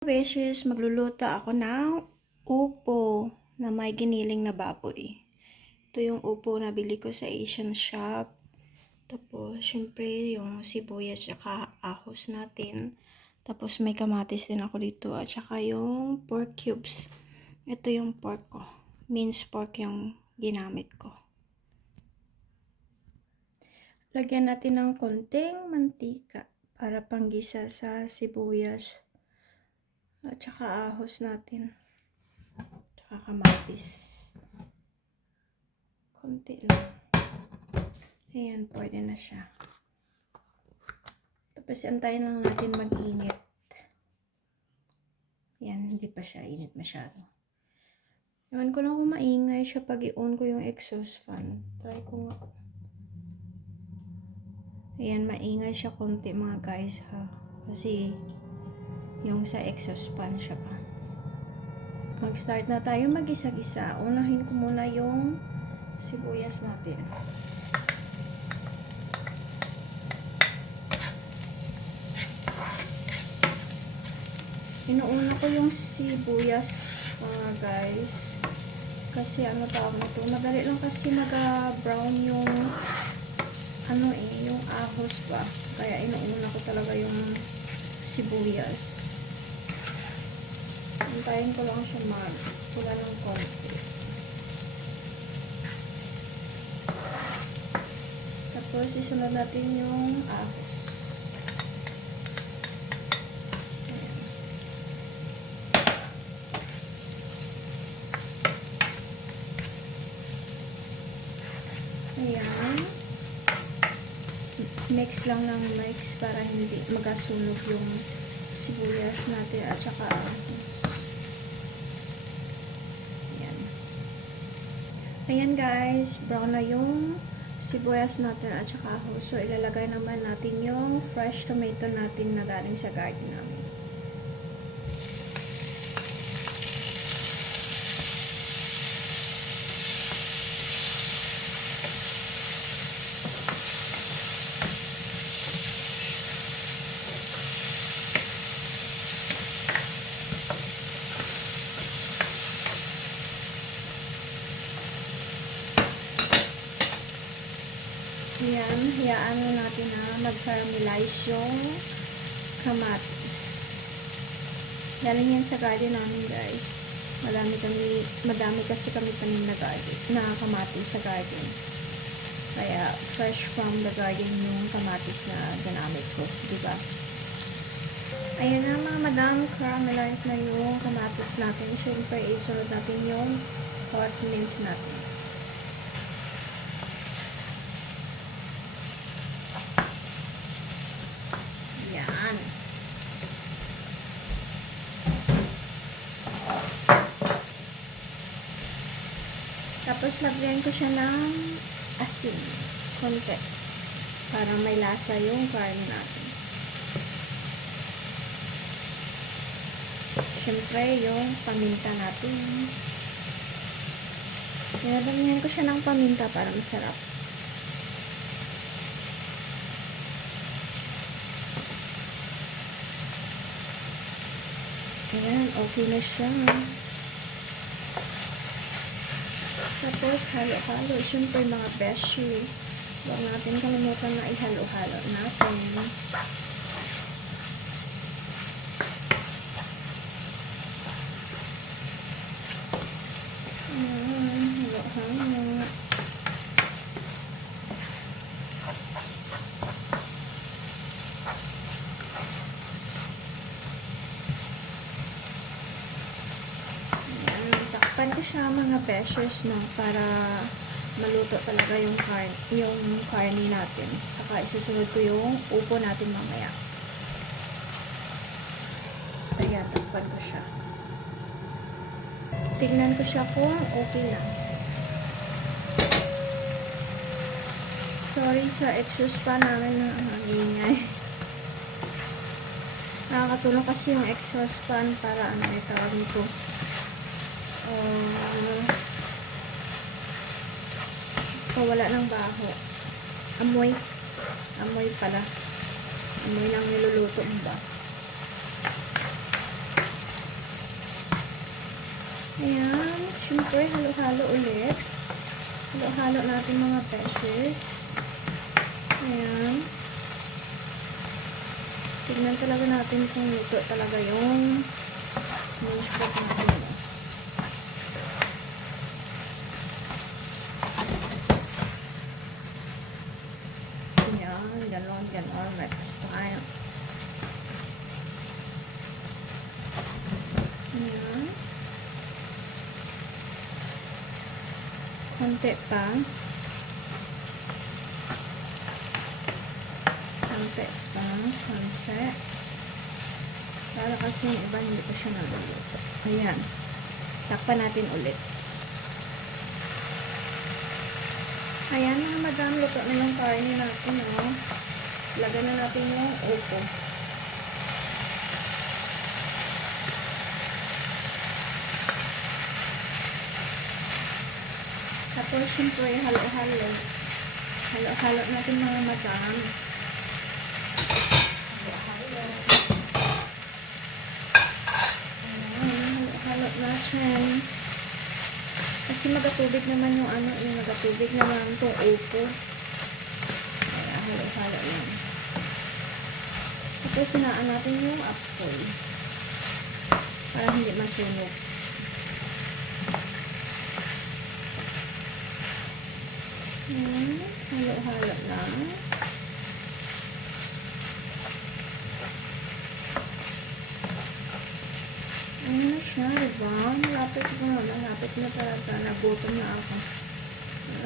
Beses, magluluto ako ng upo na may giniling na baboy. Ito yung upo na bili ko sa Asian shop. Tapos, syempre, yung sibuyas at ahos natin. Tapos, may kamatis din ako dito. At saka yung pork cubes. Ito yung pork ko. Minced pork yung ginamit ko. Lagyan natin ng konting mantika para panggisa sa sibuyas. At saka ahos natin. Tsaka kamatis. Konti lang. Ayan, pwede na siya. Tapos antayin lang natin mag-init. Ayan, hindi pa siya init masyado. Ewan ko lang kung maingay siya pag i-on ko yung exhaust fan. Try ko nga. Ayan, maingay siya konti mga guys ha. Kasi yung sa exhaust fan siya pa. Mag-start na tayo mag-isa-gisa. Unahin ko muna yung sibuyas natin. Inuuna ko yung sibuyas mga guys. Kasi ano tawag na to. Madali lang kasi mag-brown yung ano eh, yung ahos pa. Kaya inuuna ko talaga yung sibuyas. Antayin ko lang siya mag pula ng konti. Tapos isunod natin yung ahos. Ayan. Mix lang ng mix para hindi magasunog yung sibuyas natin at saka ahos. Ayan. Ayan guys, brown na yung sibuyas natin at saka ahos. So, ilalagay naman natin yung fresh tomato natin na galing sa garden namin. Ayan, hayaan mo natin na mag-caramelize yung kamatis. Galing yan sa garden namin guys. Madami kami, madami kasi kami tanim na garden, na kamatis sa garden. Kaya fresh from the garden yung kamatis na ginamit ko, di ba? Ayan na mga madam, caramelize na yung kamatis natin. Siyempre, isunod natin yung pork mince natin. Yan. Lagyan ko siya ng asin. Konti. Para may lasa yung karne natin. Siyempre, yung paminta natin. Nilagyan ko siya ng paminta para masarap. Ayan, okay na siya. Tapos, halo-halo. Siyempre, mga beshi. Huwag natin kalimutan na ihalo-halo natin. Ayan, halo-halo. Ayan, takpan ko siya mga beshes no, para maluto talaga yung carne, yung carne natin. Saka isusunod ko yung upo natin mamaya. Ayan, takpan ko siya. Tignan ko siya kung okay lang. Sorry sa exhaust pa namin na ang ingay. Nakakatulong kasi yung exhaust fan para ano may tawag nito. Uh, pawala ng baho. Amoy. Amoy pala. Amoy ng niluluto mo ba? Ayan, syempre, halo-halo ulit. Halo-halo natin mga beshes. Ayan. Tignan talaga natin kung luto talaga yung pork natin. Ayan, ganon, ganon. Next time. Ayan. Konti pa. Konti pa. Konti. Para kasi yung iba hindi pa siya naluluto. Ayan. Takpan natin ulit. Ayan mga madam, luto na yung karne natin, oh. Lagyan na natin yung upo. Tapos, syempre, halo-halo. Halo-halo natin mga madam. Halo-halo. Halo-halo natin. Kasi magatubig naman yung ano, yung magatubig naman itong upo. Kaya halo-halo lang. Tapos sinaan natin yung apple. Para hindi masunog. Ayan, halo-halo lang. Ano na siya, diba? Malapit na, malapit na talaga. Nagutom na ako.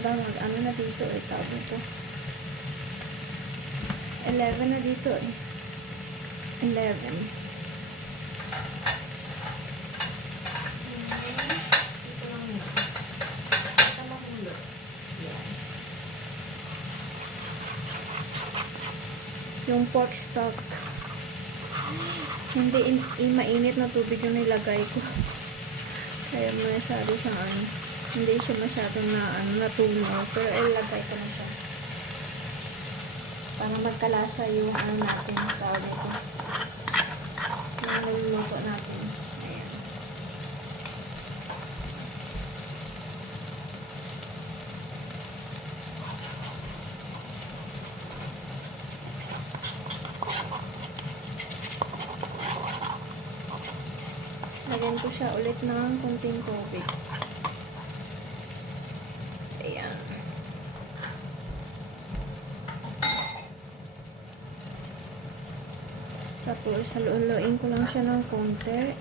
Ba, mag, ano na dito eh, tawag ito. 11 na dito eh. 11. Yung pork stock. Hindi in, in, mainit na tubig yung nilagay ko. Kaya masyado siyang ano. Hindi siya masyadong na, ano, natunaw. Pero ilagay ko na siya. Para magkalasa yung ano natin. Tawag ito. Yung niluluto natin. Ayan. Lagyan ko siya ulit ng kunting tubig. Ayan. Tapos, haluin ko lang siya ng konti.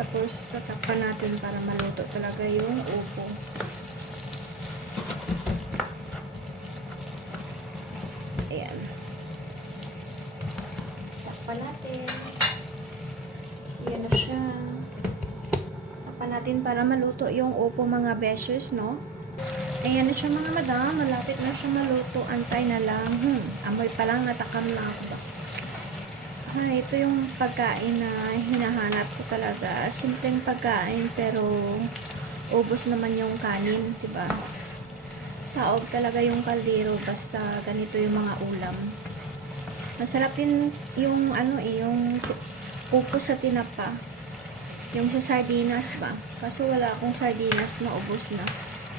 Tapos, tatakpan natin para maluto talaga yung upo. Ayan. Takpan natin. Yan na siya. Takpan natin para maluto yung upo mga beshes, no? Ayan na siya mga madam. Malapit na siya maluto. Antay na lang. Hmm, amoy pa lang. Natakam na ako? Ah, ito yung pagkain na hinahanap ko talaga. Simpleng pagkain pero ubos naman yung kanin, 'di ba? Taog talaga yung kaldero basta ganito yung mga ulam. Masarap din yung ano eh, yung upo sa tinapa. Yung sa sardinas ba? Kaso wala akong sardinas na ubos na.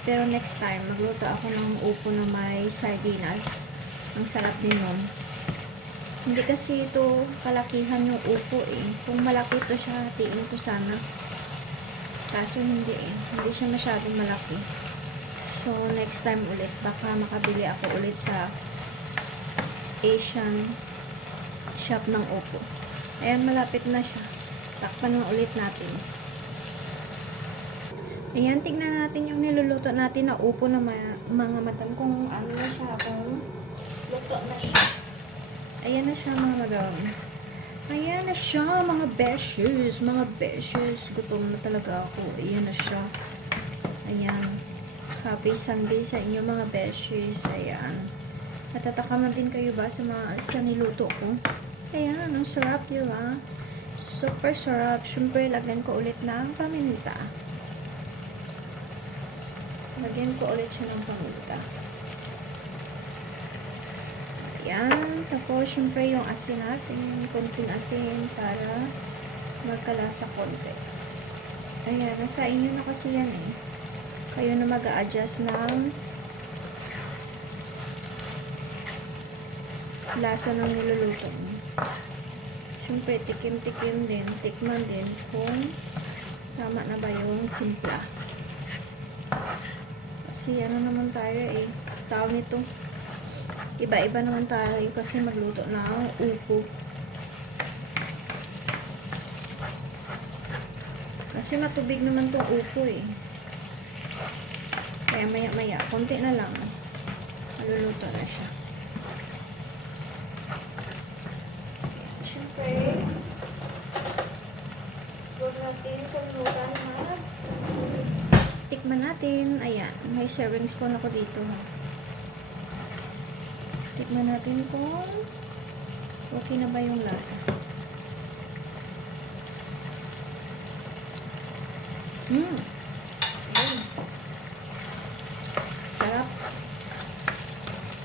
Pero next time, magluto ako ng upo na may sardinas. Ang sarap din nun. Hindi kasi ito kalakihan yung upo eh. Kung malaki to siya, hatiin ko sana. Kaso hindi eh. Hindi siya masyadong malaki. So, next time ulit, baka makabili ako ulit sa Asian shop ng upo. Ayan, malapit na siya. Takpan na ulit natin. Ayan, tignan natin yung niluluto natin na upo na ma- mga matan kung ano na siya, kung luto na siya. Ayan na siya mga madam. Ayan na siya mga beshes. Mga beshes. Gutom na talaga ako. Ayan na siya. Ayan. Happy Sunday sa inyo mga beshes. Ayan. Natatakam na din kayo ba sa mga sa niluto ko? Ayan. Ang sarap yun ah. Super sarap. Siyempre, lagyan ko ulit ng paminta. Lagyan ko ulit siya ng paminta. Ayan. Tapos, syempre, yung asin natin. Konting asin para magkalasa konti. Ayan, nasa inyo na kasi yan eh. Kayo na mag adjust ng lasa ng niluluto mo. Siyempre, tikim-tikim din, tikman din kung tama na ba yung timpla. Kasi ano naman tayo eh, tawag nito, iba-iba naman tayo kasi magluto ng upo. Kasi matubig naman tong upo eh. Kaya maya-maya, konti na lang. Maluluto na siya. Siyempre, huwag natin kalimutan na tikman natin. Ayan, may serving spoon ako dito. Tikman natin kung okay na ba yung lasa. Mmm. Sarap.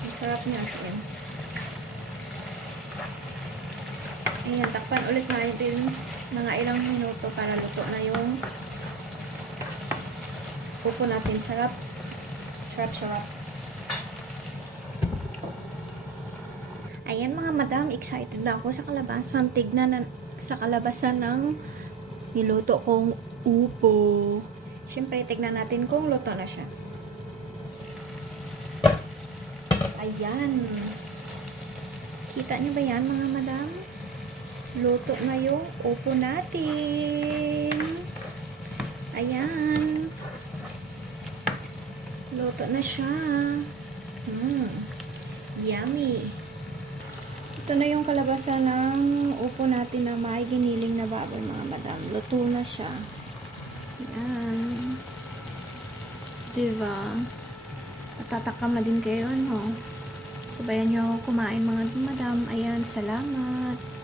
Ang sarap niya as in. Ayan, takpan ulit natin mga ilang minuto para luto na yung pupo natin. Sarap. Sarap, sarap. Ayan mga madam, excited na ako sa kalabasan. Tignan na, sa kalabasan ng niluto kong upo. Siyempre, tignan natin kung luto na siya. Ayan. Kita niyo ba yan mga madam? Luto na yung upo natin. Ayan. Luto na siya. Mm. Yummy. Ito na yung kalabasa ng upo natin na may giniling na baboy mga madam. Luto na siya. Yan. Diba? Natatakam na din kayo, no? Sabayan nyo kumain mga madam. Ayan, salamat.